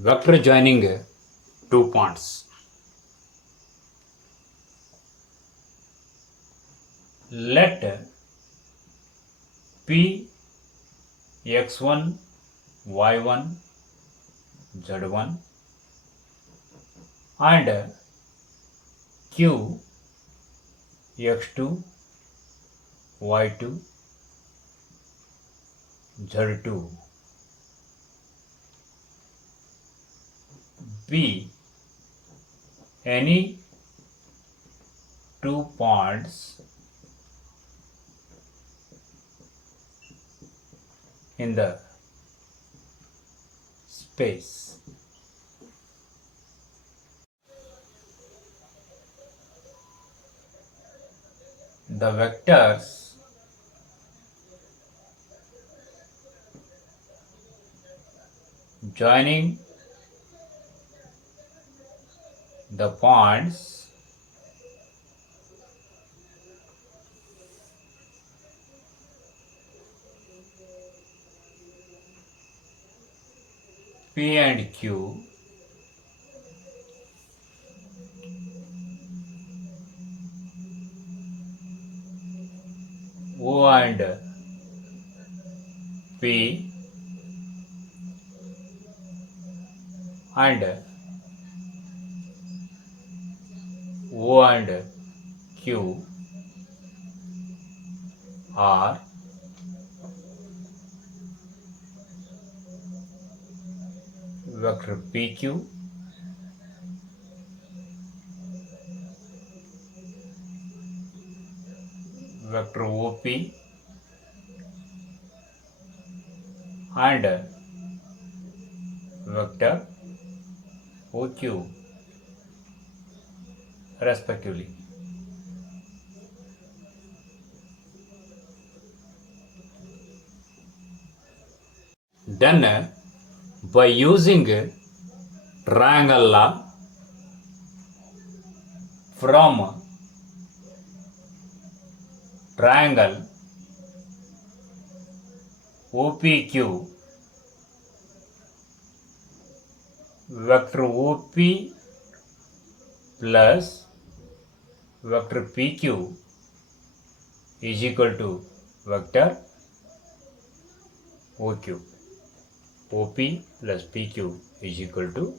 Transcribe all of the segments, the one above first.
Vector joining two points. Let P x1 y1 z1 and Q x2 y2 z2 be any two points in the space. The vectors joining the points P and Q O and P and O and Q are vector PQ vector OP and vector OQ respectively. Then by using triangle law from triangle OPQ vector OP plus vector PQ is equal to vector OQ. OP plus PQ is equal to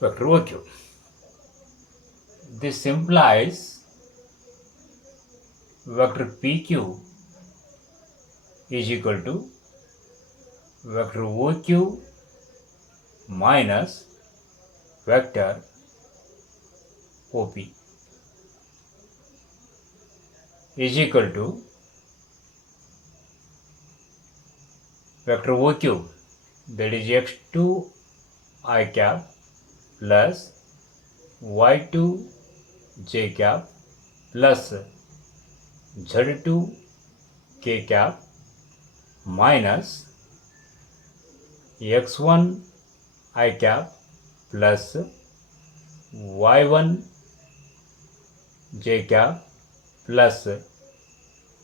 vector OQ. This implies vector PQ is equal to vector OQ minus vector OP is equal to vector OQ, that is x2 I cap plus y2 j cap plus z2 k cap minus x1 I cap plus y1 j cap plus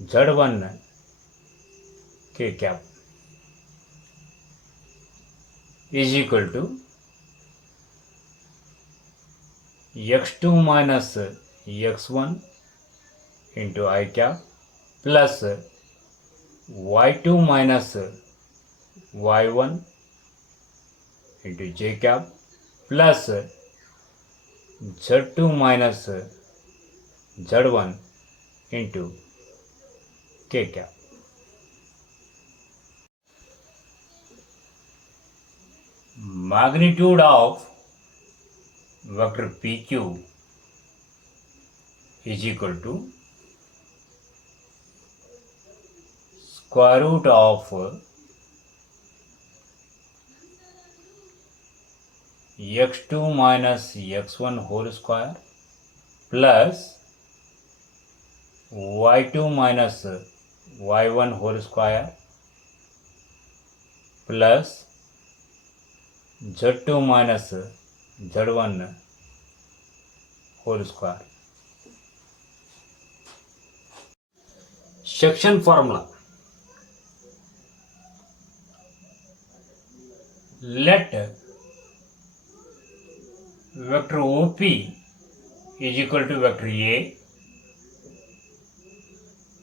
z1 k cap is equal to x2 minus x1 into I cap plus y2 minus y1 into j cap plus z2 minus z1 into k cap. Magnitude of vector PQ is equal to square root of x2 minus x1 whole square plus y2 minus y1 whole square plus z2 minus z1 whole square. Section formula. let vector OP is equal to vector A,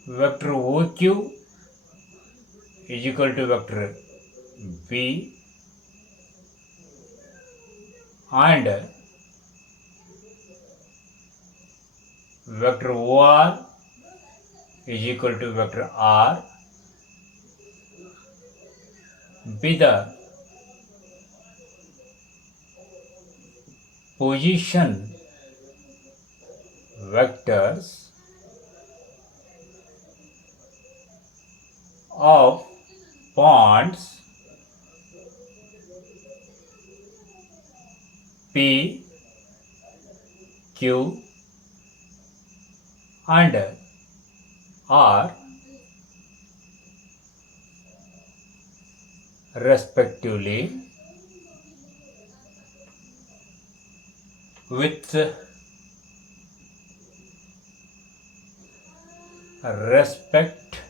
vector OQ is equal to vector B, and vector OR is equal to vector R, be the position vectors of points P, Q, and R respectively, with respect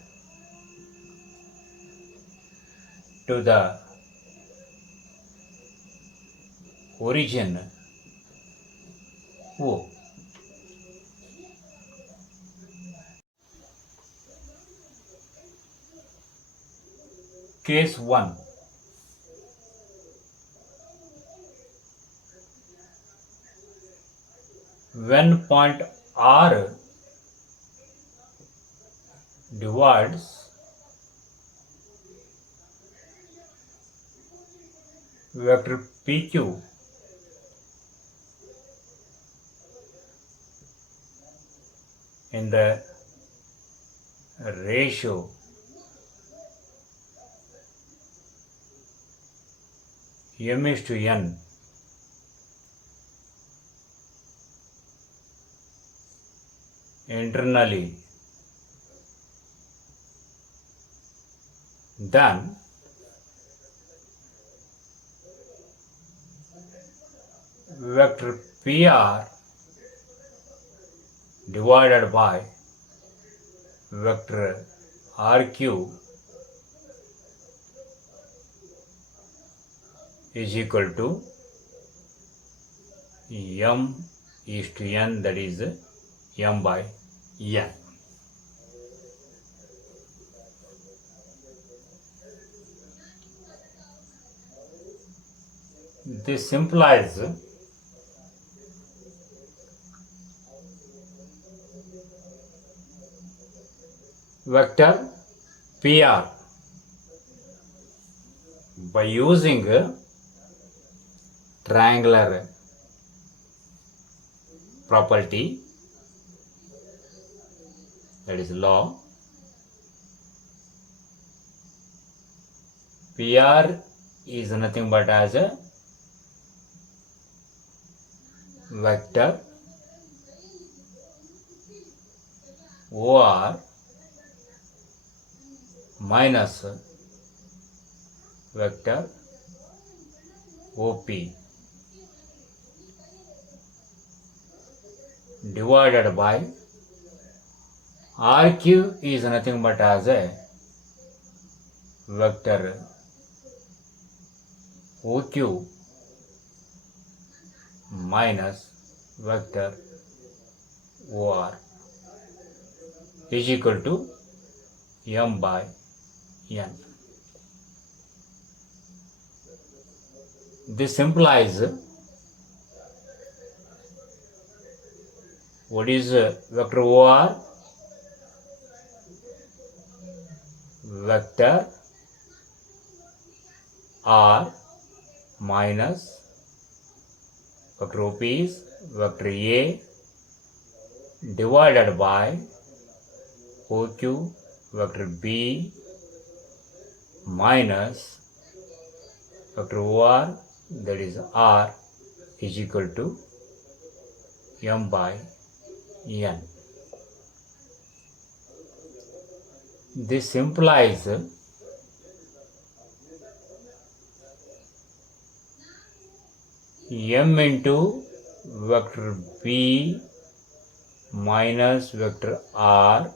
to the origin O. Case 1. When point R divides vector PQ in the ratio m:n, internally, then vector PR divided by vector RQ is equal to m:n, that is m/n. This implies vector PR by using triangular property, that is law. PR is nothing but as a vector OR minus vector OP divided by RQ is nothing but as a vector OQ minus vector OR is equal to m/n. This implies what is vector OR? Vector R minus vector OP is vector A divided by OQ vector B minus vector OR, that is R, is equal to m/n. This implies m into vector B minus vector R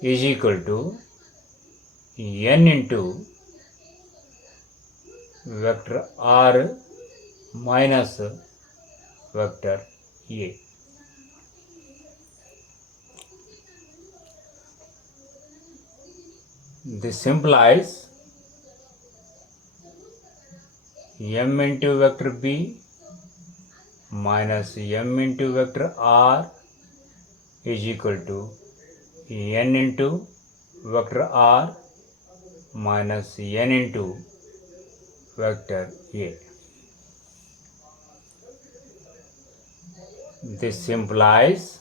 is equal to n into vector R minus vector A. This implies m into vector B minus m into vector R is equal to n into vector R minus n into vector A. This implies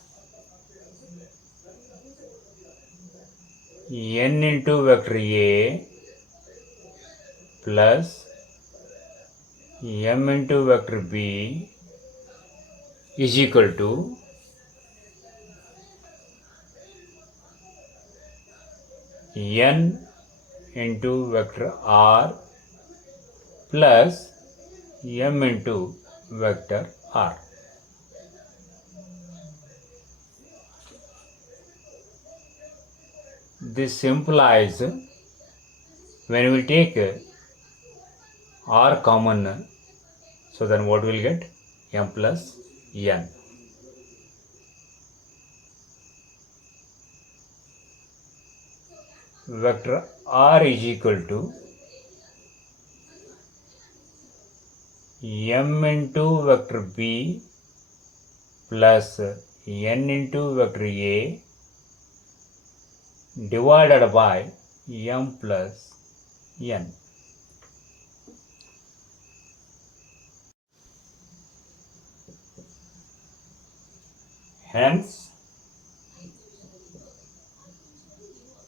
n into vector A plus m into vector B is equal to n into vector R plus m into vector R. This implies when we take R common, so then what will get? M plus n. Vector R is equal to m into vector B plus n into vector A divided by m plus n. Hence,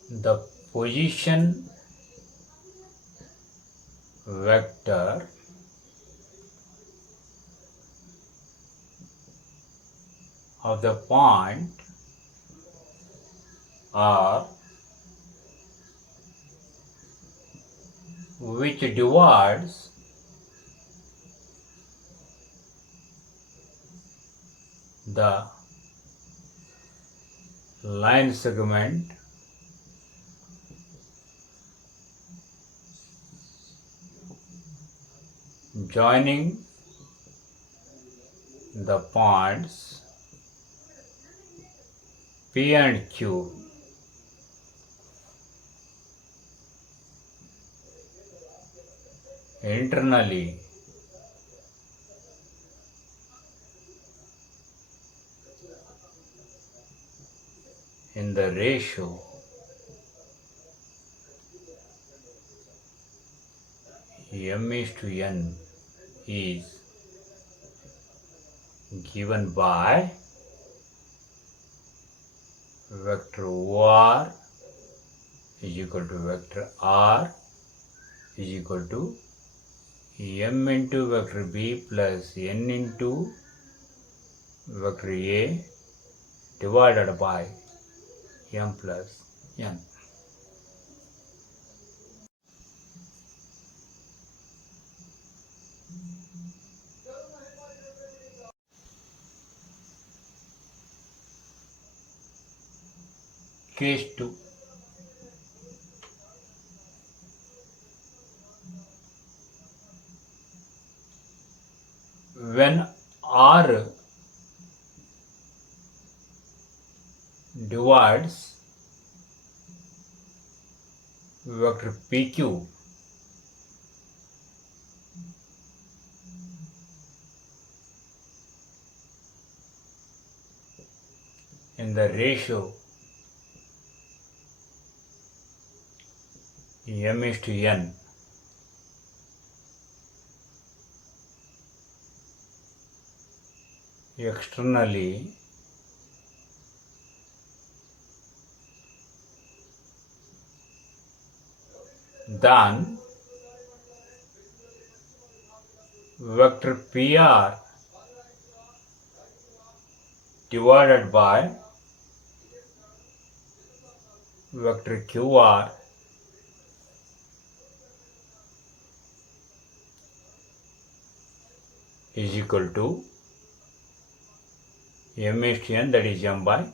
the position vector of the point R which divides the line segment joining the points P and Q internally in the ratio m:n is given by vector OR is equal to vector R is equal to m into vector B plus n into vector A divided by m plus n. Case 2. When R divides vector PQ in the ratio m:n, externally then vector PR divided by vector QR is equal to m:n, that is m by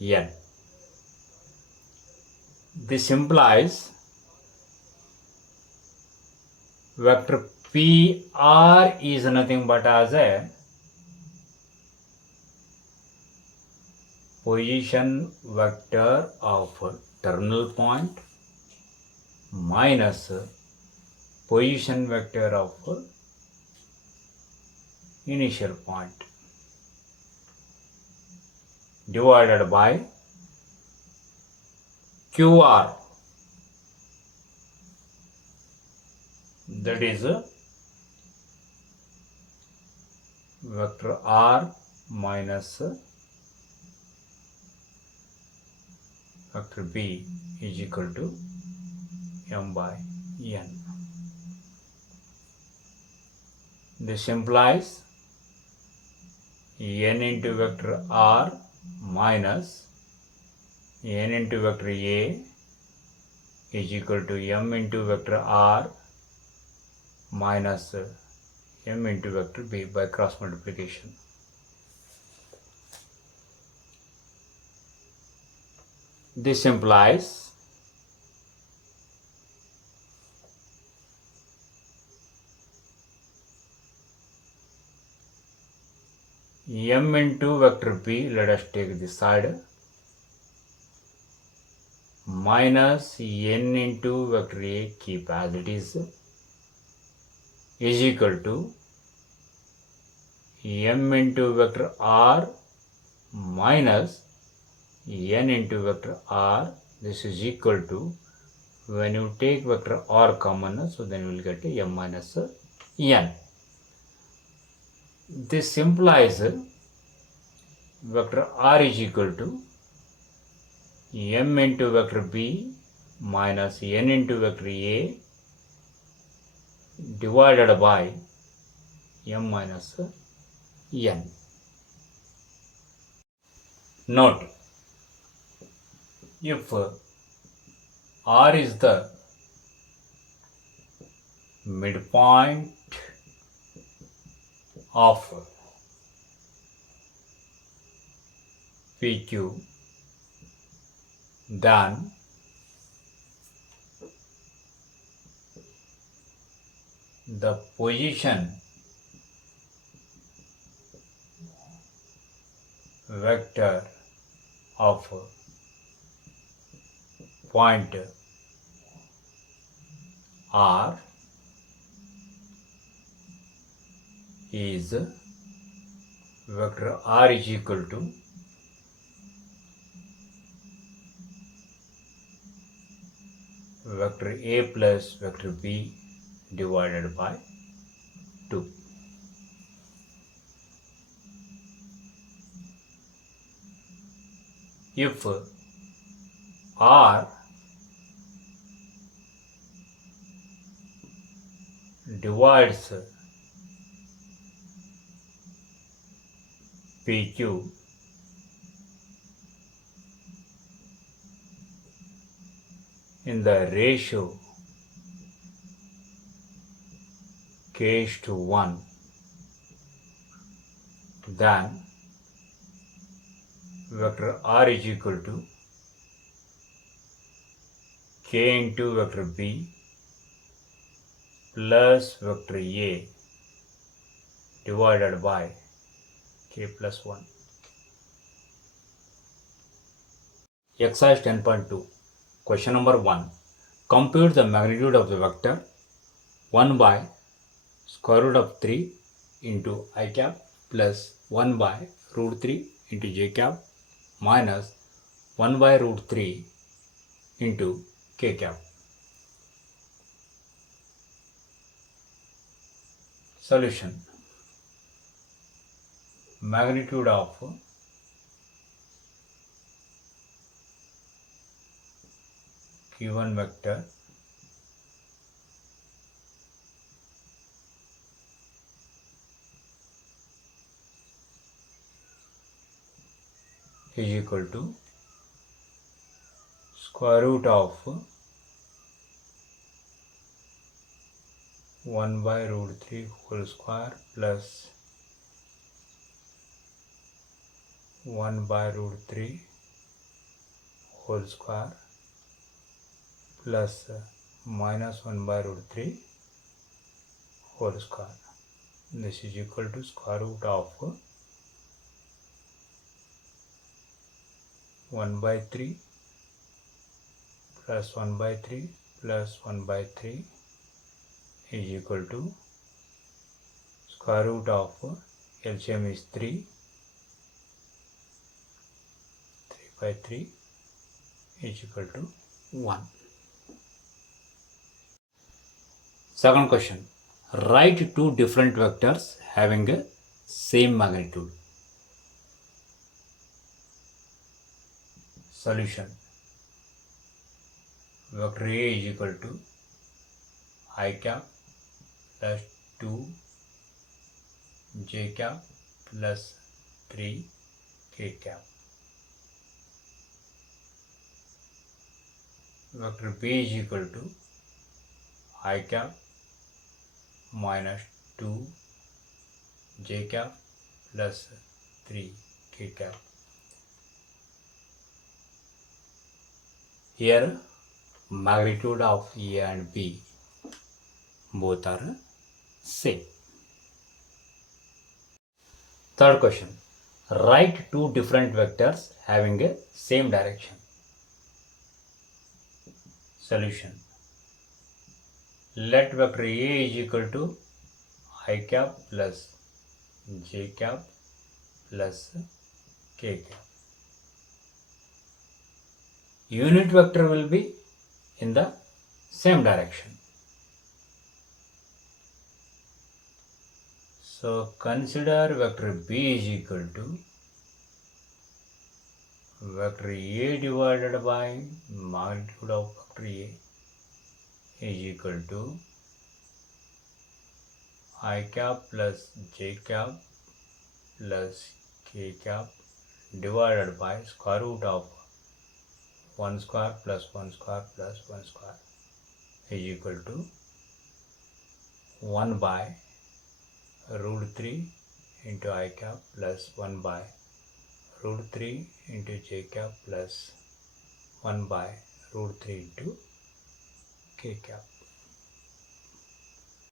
n. This implies vector PR is nothing but as a position vector of terminal point minus position vector of initial point divided by QR, that is vector R minus vector B is equal to m by n. This implies n into vector R minus n into vector A is equal to m into vector R minus m into vector B by cross multiplication. This implies m into vector B, let us take this side, minus n into vector A, keep as it is equal to m into vector R minus n into vector R. This is equal to, when you take vector R common, so then you will get m minus n. This implies vector R is equal to m into vector B minus n into vector A divided by m minus n. Note, if R is the midpoint of PQ, then the position vector of point R is vector R is equal to vector A plus vector B divided by 2. If R divides PQ in the ratio k:1, then vector R is equal to k into vector B plus vector A divided by k plus 1. Exercise 10.2. Question number 1. Compute the magnitude of the vector 1 by square root of 3 into I cap plus 1 by root 3 into j cap minus 1 by root 3 into k cap. Solution. Magnitude of given vector is equal to square root of 1 by root 3 whole square plus 1 by root 3 whole square plus minus 1 by root 3 whole square. This is equal to square root of 1 by 3 plus 1 by 3 plus 1 by 3 is equal to square root of LCM is 3 by 3 is equal to 1. Second question. Write two different vectors having a same magnitude. Solution. Vector A is equal to I cap plus 2 j cap plus 3 k cap. Vector B is equal to I cap minus 2 j cap plus 3 k cap. Here magnitude of A and B both are same. Third question. Write two different vectors having a same direction. Solution. Let vector A is equal to I cap plus j cap plus k cap. Unit vector will be in the same direction. So consider vector B is equal to vector A divided by magnitude of vector A is equal to I cap plus j cap plus k cap divided by square root of 1 square plus 1 square plus 1 square is equal to 1 by root 3 into I cap plus 1 by root 3 into j cap plus 1 by root 3 into k cap.